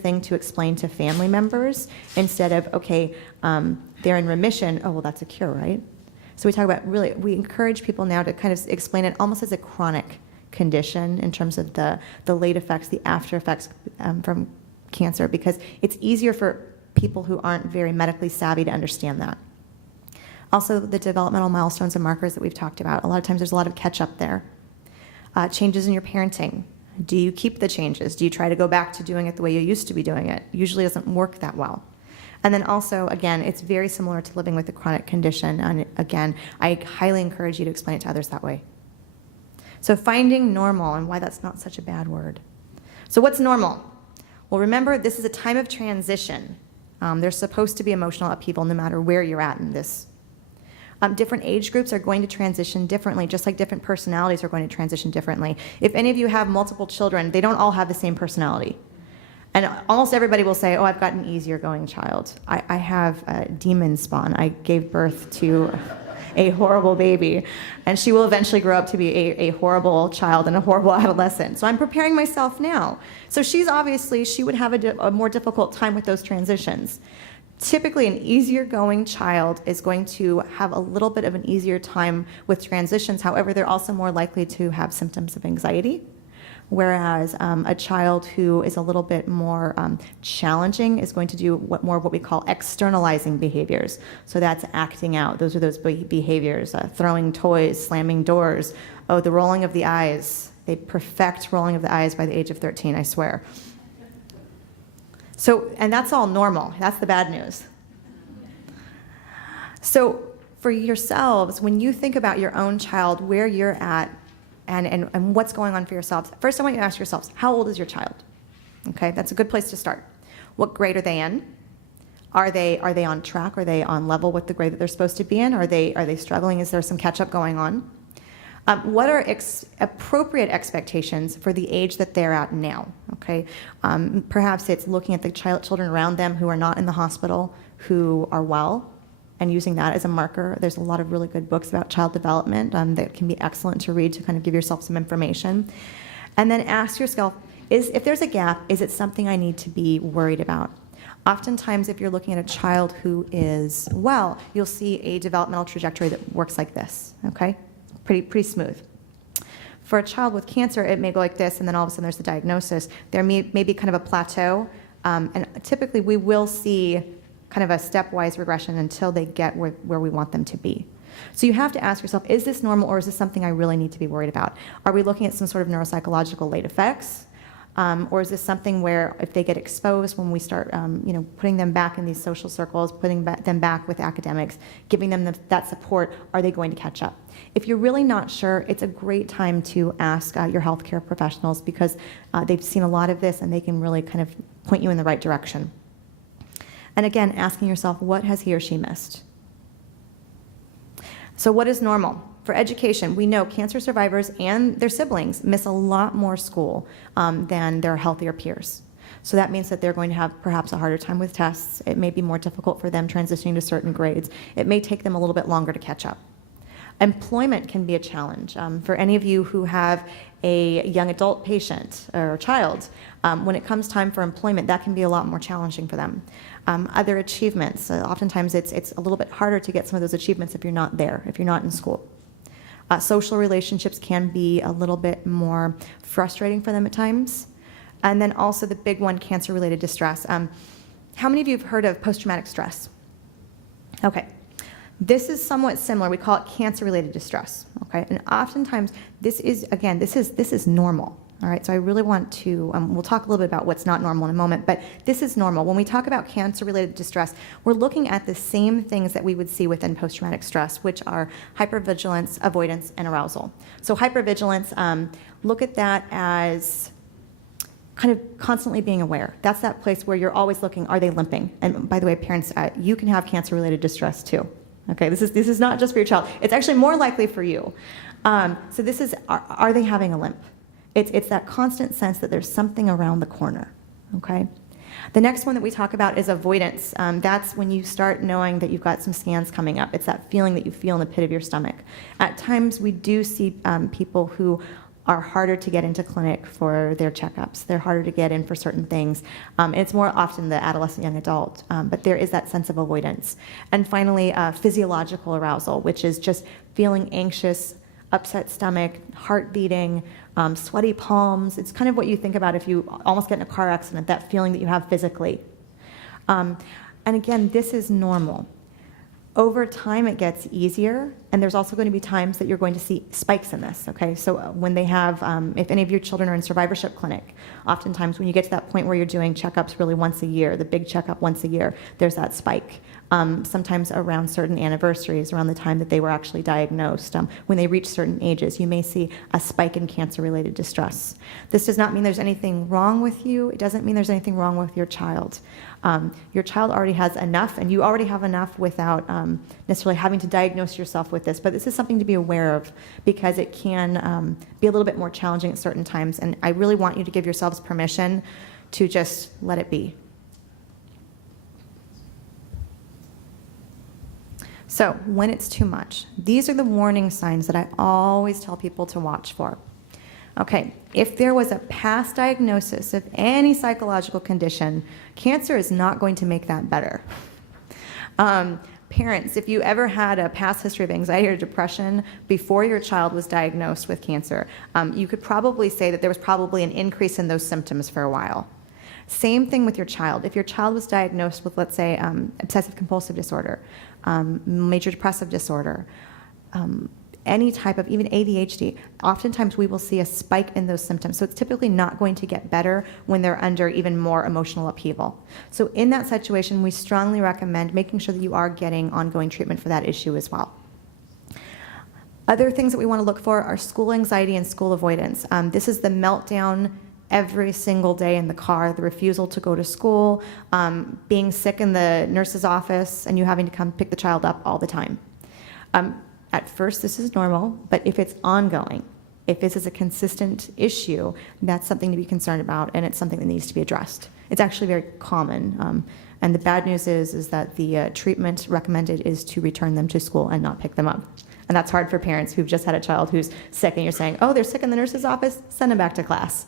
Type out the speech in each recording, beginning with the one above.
thing to explain to family members instead of, okay, they're in remission, oh, well, that's a cure, right? So we talk about really, we encourage people now to kind of explain it almost as a chronic condition in terms of the late effects, the after effects from cancer, because it's easier for people who aren't very medically savvy to understand that. Also, the developmental milestones and markers that we've talked about. A lot of times there's a lot of catch up there. Changes in your parenting. Do you keep the changes? Do you try to go back to doing it the way you used to be doing it? Usually doesn't work that well. And then also, again, it's very similar to living with a chronic condition. And again, I highly encourage you to explain it to others that way. So finding normal and why that's not such a bad word. So what's normal? Well, remember, this is a time of transition. There's supposed to be emotional upheaval no matter where you're at in this. Different age groups are going to transition differently, just like different personalities are going to transition differently. If any of you have multiple children, they don't all have the same personality. And almost everybody will say, oh, I've got an easier going child. I have a demon spawn. I gave birth to a horrible baby, and she will eventually grow up to be a horrible child and a horrible adolescent. So I'm preparing myself now. So she would have a more difficult time with those transitions. Typically, an easier going child is going to have a little bit of an easier time with transitions. However, they're also more likely to have symptoms of anxiety. Whereas a child who is a little bit more challenging is going to do more of what we call externalizing behaviors. So that's acting out. Those are those behaviors, throwing toys, slamming doors. Oh, the rolling of the eyes. They perfect rolling of the eyes by the age of 13, I swear. So, and that's all normal. That's the bad news. So for yourselves, when you think about your own child, where you're at, and what's going on for yourselves, first I want you to ask yourselves, how old is your child? Okay, that's a good place to start. What grade are they in? Are they on track? Are they on level with the grade that they're supposed to be in? Are they struggling? Is there some catch-up going on? What are appropriate expectations for the age that they're at now? Okay, perhaps it's looking at the children around them who are not in the hospital, who are well, and using that as a marker. There's a lot of really good books about child development that can be excellent to read to kind of give yourself some information. And then ask yourself, if there's a gap, is it something I need to be worried about? Oftentimes, if you're looking at a child who is well, you'll see a developmental trajectory that works like this, okay? Pretty smooth. For a child with cancer, it may go like this, and then all of a sudden there's the diagnosis. There may be kind of a plateau, and typically we will see kind of a stepwise regression until they get where we want them to be. So you have to ask yourself, is this normal, or is this something I really need to be worried about? Are we looking at some sort of neuropsychological late effects? Or is this something where if they get exposed when we start putting them back in these social circles, putting them back with academics, giving them that support, are they going to catch up? If you're really not sure, it's a great time to ask your healthcare professionals, because they've seen a lot of this and they can really kind of point you in the right direction. And again, asking yourself, what has he or she missed? So what is normal? For education, we know cancer survivors and their siblings miss a lot more school than their healthier peers. So that means that they're going to have perhaps a harder time with tests. It may be more difficult for them transitioning to certain grades. It may take them a little bit longer to catch up. Employment can be a challenge. For any of you who have a young adult patient or child, when it comes time for employment, that can be a lot more challenging for them. Other achievements, oftentimes it's a little bit harder to get some of those achievements if you're not there, if you're not in school. Social relationships can be a little bit more frustrating for them at times. And then also the big one, cancer-related distress. How many of you have heard of post-traumatic stress? Okay. This is somewhat similar. We call it cancer-related distress, okay? And oftentimes, this is normal, all right? So I really want to, we'll talk a little bit about what's not normal in a moment, but this is normal. When we talk about cancer-related distress, we're looking at the same things that we would see within post-traumatic stress, which are hypervigilance, avoidance, and arousal. So hypervigilance, look at that as kind of constantly being aware. That's that place where you're always looking, are they limping? And by the way, parents, you can have cancer-related distress too. Okay, this is not just for your child. It's actually more likely for you. So this is, are they having a limp? It's that constant sense that there's something around the corner, okay? The next one that we talk about is avoidance. That's when you start knowing that you've got some scans coming up. It's that feeling that you feel in the pit of your stomach. At times, we do see people who are harder to get into clinic for their checkups. They're harder to get in for certain things. And it's more often the adolescent, young adult, but there is that sense of avoidance. And finally, physiological arousal, which is just feeling anxious, upset stomach, heart beating, sweaty palms. It's kind of what you think about if you almost get in a car accident, that feeling that you have physically. And again, this is normal. Over time, it gets easier, and there's also going to be times that you're going to see spikes in this, okay? So when they have, if any of your children are in survivorship clinic, oftentimes when you get to that point where you're doing checkups really once a year, the big checkup once a year, there's that spike. Sometimes around certain anniversaries, around the time that they were actually diagnosed, when they reach certain ages, you may see a spike in cancer-related distress. This does not mean there's anything wrong with you. It doesn't mean there's anything wrong with your child. Your child already has enough, and you already have enough without necessarily having to diagnose yourself with this. But this is something to be aware of because it can be a little bit more challenging at certain times. And I really want you to give yourselves permission to just let it be. So when it's too much, these are the warning signs that I always tell people to watch for. Okay, if there was a past diagnosis of any psychological condition, cancer is not going to make that better. Parents, if you ever had a past history of anxiety or depression before your child was diagnosed with cancer, you could probably say that there was probably an increase in those symptoms for a while. Same thing with your child. If your child was diagnosed with, let's say, obsessive compulsive disorder, major depressive disorder, any type of even ADHD, oftentimes we will see a spike in those symptoms. So it's typically not going to get better when they're under even more emotional upheaval. So in that situation, we strongly recommend making sure that you are getting ongoing treatment for that issue as well. Other things that we want to look for are school anxiety and school avoidance. This is the meltdown every single day in the car, the refusal to go to school, being sick in the nurse's office, and you having to come pick the child up all the time. At first, this is normal, but if it's ongoing, if this is a consistent issue, that's something to be concerned about, and it's something that needs to be addressed. It's actually very common, and the bad news is that the treatment recommended is to return them to school and not pick them up. And that's hard for parents who've just had a child who's sick, and you're saying, oh, they're sick in the nurse's office, send them back to class.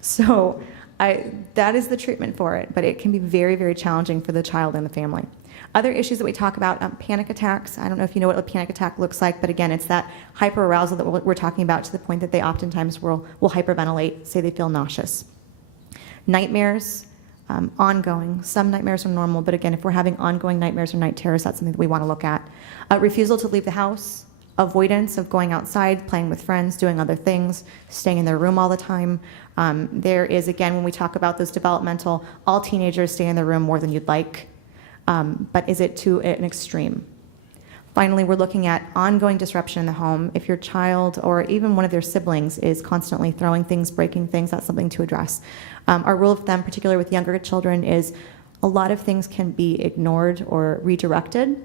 So that is the treatment for it, but it can be very, very challenging for the child and the family. Other issues that we talk about, panic attacks. I don't know if you know what a panic attack looks like, but again, it's that hyperarousal that we're talking about to the point that they oftentimes will hyperventilate, say they feel nauseous. Nightmares, ongoing. Some nightmares are normal, but again, if we're having ongoing nightmares or night terrors, that's something that we want to look at. Refusal to leave the house, avoidance of going outside, playing with friends, doing other things, staying in their room all the time. There is, again, when we talk about those developmental, all teenagers stay in their room more than you'd like. But is it to an extreme? Finally, we're looking at ongoing disruption in the home. If your child or even one of their siblings is constantly throwing things, breaking things, that's something to address. Our rule of thumb, particularly with younger children, is a lot of things can be ignored or redirected.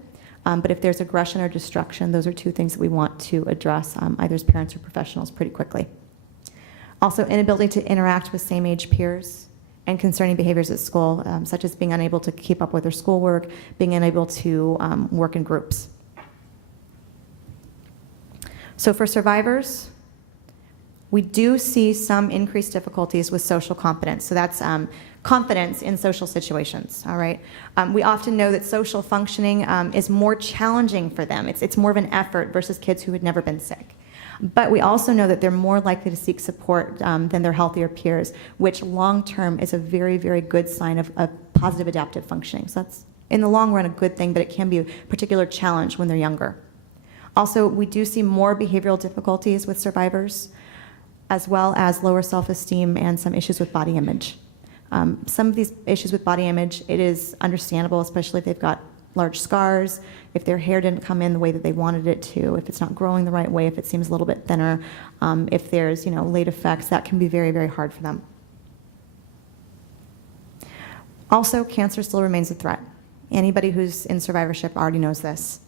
But if there's aggression or destruction, those are two things that we want to address, either as parents or professionals, pretty quickly. Also, inability to interact with same-age peers and concerning behaviors at school, such as being unable to keep up with their schoolwork, being unable to work in groups. So for survivors, we do see some increased difficulties with social competence. So that's confidence in social situations, all right? We often know that social functioning is more challenging for them. It's more of an effort versus kids who had never been sick. But we also know that they're more likely to seek support than their healthier peers, which long-term is a very, very good sign of positive adaptive functioning. So that's, in the long run, a good thing, but it can be a particular challenge when they're younger. Also, we do see more behavioral difficulties with survivors, as well as lower self-esteem and some issues with body image. Some of these issues with body image, it is understandable, especially if they've got large scars, if their hair didn't come in the way that they wanted it to, if it's not growing the right way, if it seems a little bit thinner, if there's late effects, that can be very, very hard for them. Also, cancer still remains a threat. Anybody who's in survivorship already knows this.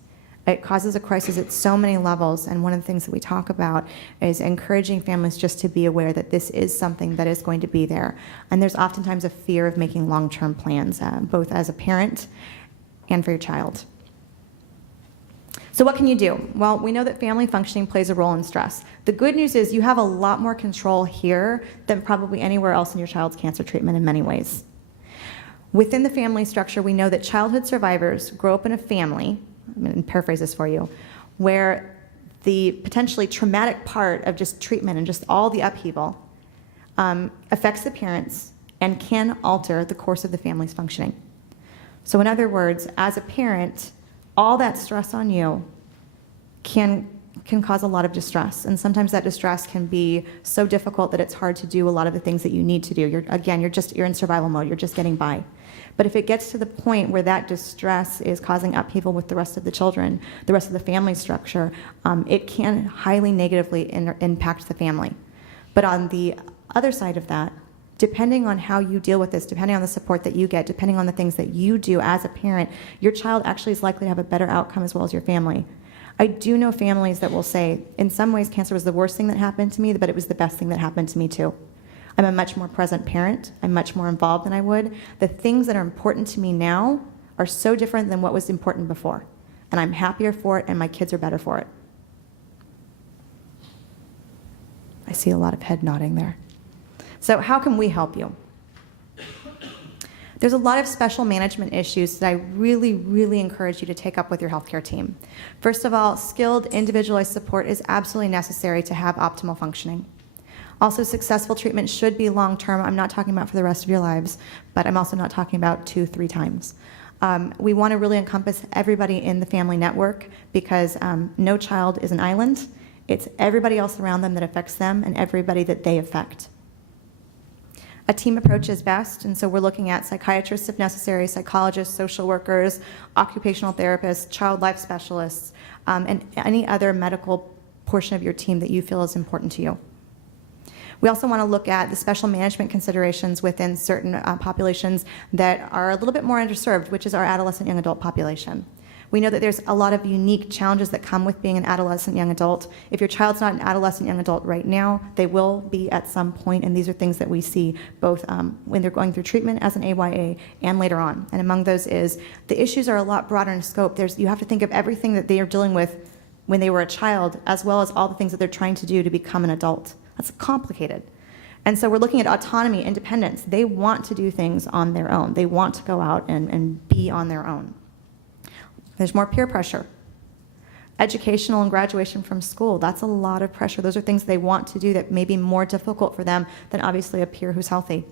It causes a crisis at so many levels, and one of the things that we talk about is encouraging families just to be aware that this is something that is going to be there. And there's oftentimes a fear of making long-term plans, both as a parent and for your child. So what can you do? Well, we know that family functioning plays a role in stress. The good news is you have a lot more control here than probably anywhere else in your child's cancer treatment in many ways. Within the family structure, we know that childhood survivors grow up in a family, I'm going to paraphrase this for you, where the potentially traumatic part of just treatment and just all the upheaval affects the parents and can alter the course of the family's functioning. So in other words, as a parent, all that stress on you can cause a lot of distress. And sometimes that distress can be so difficult that it's hard to do a lot of the things that you need to do. You're in survival mode, you're just getting by. But if it gets to the point where that distress is causing upheaval with the rest of the children, the rest of the family structure, it can highly negatively impact the family. But on the other side of that, depending on how you deal with this, depending on the support that you get, depending on the things that you do as a parent, your child actually is likely to have a better outcome as well as your family. I do know families that will say, in some ways, cancer was the worst thing that happened to me, but it was the best thing that happened to me too. I'm a much more present parent. I'm much more involved than I would. The things that are important to me now are so different than what was important before. And I'm happier for it, and my kids are better for it. I see a lot of head nodding there. So how can we help you? There's a lot of special management issues that I really, really encourage you to take up with your healthcare team. First of all, skilled, individualized support is absolutely necessary to have optimal functioning. Also, successful treatment should be long-term. I'm not talking about for the rest of your lives, but I'm also not talking about 2-3 times. We want to really encompass everybody in the family network because no child is an island. It's everybody else around them that affects them and everybody that they affect. A team approach is best, and so we're looking at psychiatrists if necessary, psychologists, social workers, occupational therapists, child life specialists, and any other medical portion of your team that you feel is important to you. We also want to look at the special management considerations within certain populations that are a little bit more underserved, which is our adolescent young adult population. We know that there's a lot of unique challenges that come with being an adolescent young adult. If your child's not an adolescent young adult right now, they will be at some point, and these are things that we see both when they're going through treatment as an AYA and later on. And among those is the issues are a lot broader in scope. You have to think of everything that they are dealing with when they were a child, as well as all the things that they're trying to do to become an adult. That's complicated. And so we're looking at autonomy, independence. They want to do things on their own. They want to go out and be on their own. There's more peer pressure. Educational and graduation from school, that's a lot of pressure. Those are things they want to do that may be more difficult for them than obviously a peer who's healthy.